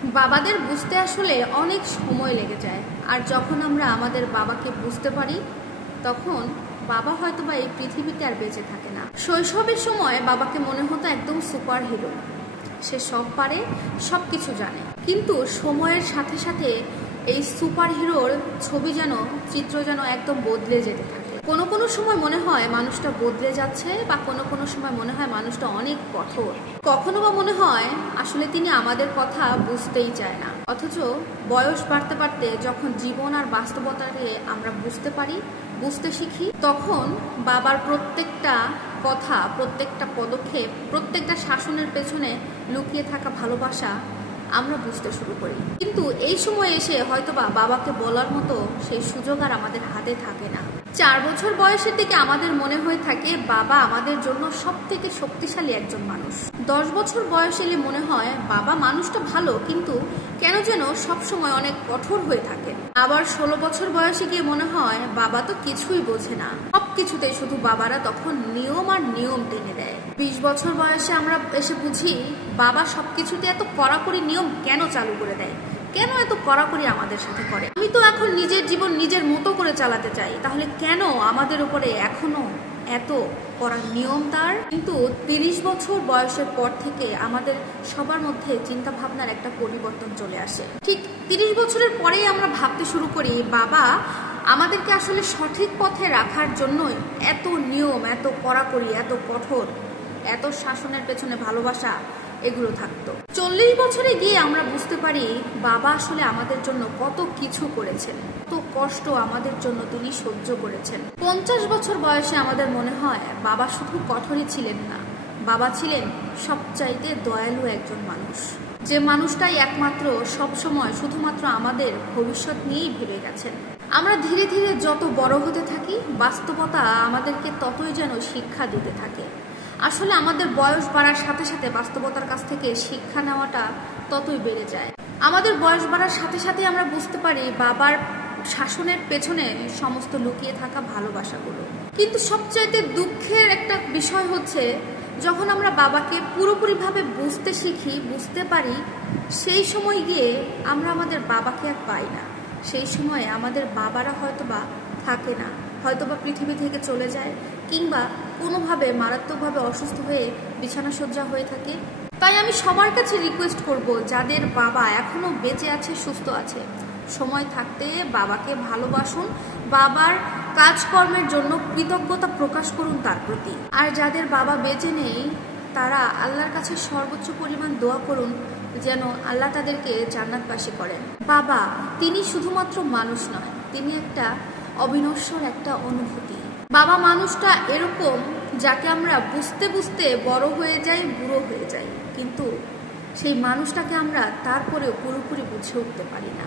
বাবাদের বুঝতে আসলে অনেক সময় লেগে যায়, আর যখন আমরা আমাদের বাবাকে বুঝতে পারি তখন বাবা হয়তোবা এই পৃথিবীতে আর বেঁচে থাকে না। শৈশবের সময় বাবাকে মনে হতো একদম সুপার হিরো, সে সব পারে, সব কিছু জানে। কিন্তু সময়ের সাথে সাথে এই সুপার হিরোর ছবি যেন, চিত্র যেন একদম বদলে যেতে থাকে। কোনো কোনো সময় মনে হয় মানুষটা বদলে যাচ্ছে, বা কোনো কোনো সময় মনে হয় মানুষটা অনেক কঠোর। কখনো বা মনে হয় আসলে তিনি আমাদের কথা বুঝতেই চায় না। অথচ বয়স বাড়তে বাড়তে যখন জীবন আর বাস্তবতাকে আমরা বুঝতে পারি, বুঝতে শিখি, তখন বাবার প্রত্যেকটা কথা, প্রত্যেকটা পদক্ষেপ, প্রত্যেকটা শাসনের পেছনে লুকিয়ে থাকা ভালোবাসা আমরা বুঝতে শুরু করি। কিন্তু এই সময় এসে হয়তোবা বাবাকে বলার মতো সেই সুযোগ আর আমাদের হাতে থাকে না। 4 বছর বয়সের দিকে আমাদের মনে হয়ে থাকে বাবা আমাদের জন্য সব থেকে শক্তিশালী একজন মানুষ। 10 বছর বয়স এলে মনে হয় বাবা মানুষটা ভালো, কিন্তু কেন যেন সবসময় অনেক কঠোর হয়ে থাকে। আবার 16 বছর বয়সে গিয়ে মনে হয় বাবা তো কিছুই বোঝে না, সব কিছুতে শুধু বাবারা তখন নিয়ম আর নিয়ম টেনে দেয়। 20 বছর বয়সে আমরা এসে বুঝি বাবা সবকিছুতে এত কড়াকড়ি নিয়ম কেন চালু করে দেয়, কেন এত কড়াকড়ি আমাদের সাথে করে। আমি তো এখন নিজের জীবন নিজের মতো করে চালাতে চাই, তাহলে কেন আমাদের উপরে এখনো এত কড়া নিয়ম তার। কিন্তু 30 বছর বয়সের পর থেকে আমাদের সবার মধ্যে চিন্তা ভাবনার একটা পরিবর্তন চলে আসে। ঠিক 30 বছরের পরেই আমরা ভাবতে শুরু করি বাবা আমাদেরকে আসলে সঠিক পথে রাখার জন্যই এত নিয়ম, এত কড়াকড়ি, এত কঠোর, এত শাসনের পেছনে ভালোবাসা এগুলো থাকতো। 40 বছরে গিয়ে আমরা বুঝতে পারি বাবা আসলে আমাদের জন্য কত কিছু করেছেন, কত কষ্ট আমাদের জন্য তিনি সহ্য করেছেন। 50 বছর বয়সে আমাদের মনে হয় বাবা শুধু কঠোরই ছিলেন না, বাবা ছিলেন সবচাইতে দয়ালু একজন মানুষ, যে মানুষটাই একমাত্র সবসময় শুধুমাত্র আমাদের ভবিষ্যৎ নিয়েই ভেবে গেছেন। আমরা ধীরে ধীরে যত বড় হতে থাকি, বাস্তবতা আমাদেরকে ততই যেন শিক্ষা দিতে থাকে। আসলে আমাদের বয়স বাড়ার সাথে সাথে বাস্তবতার কাছ থেকে শিক্ষা নেওয়াটা ততই বেড়ে যায়। আমাদের বয়স বাড়ার সাথে সাথে আমরা বুঝতে পারি বাবার শাসনের পেছনে সমস্ত লুকিয়ে থাকা ভালোবাসাগুলো। কিন্তু সবচাইতে দুঃখের একটা বিষয় হচ্ছে যখন আমরা বাবাকে পুরোপুরিভাবে বুঝতে শিখি, বুঝতে পারি, সেই সময় গিয়ে আমরা আমাদের বাবাকে আর পাই না। সেই সময় আমাদের বাবারা হয়তোবা থাকে না, হয়তোবা পৃথিবী থেকে চলে যায়, কিংবা কোনোভাবে মারাত্মকভাবে অসুস্থ হয়ে বিছানাসজ্জা হয়ে থাকে। তাই আমি সবার কাছে রিকোয়েস্ট করব, যাদের বাবা এখনো বেঁচে আছে, সুস্থ আছে, সময় থাকতে বাবাকে ভালোবাসুন, বাবার কাজকর্মের জন্য কৃতজ্ঞতা প্রকাশ করুন তার প্রতি। আর যাদের বাবা বেঁচে নেই তারা আল্লাহর কাছে সর্বোচ্চ পরিমাণ দোয়া করুন যেন আল্লাহ তাদেরকে জান্নাতবাসী করেন। বাবা তিনি শুধুমাত্র মানুষ নয়, তিনি একটা অবিনশ্বর একটা অনুভূতি। বাবা মানুষটা এরকম যাকে আমরা বুঝতে বুঝতে বড় হয়ে যাই, বুড়ো হয়ে যাই, কিন্তু সেই মানুষটাকে আমরা তারপরেও পুরোপুরি বুঝে উঠতে পারি না।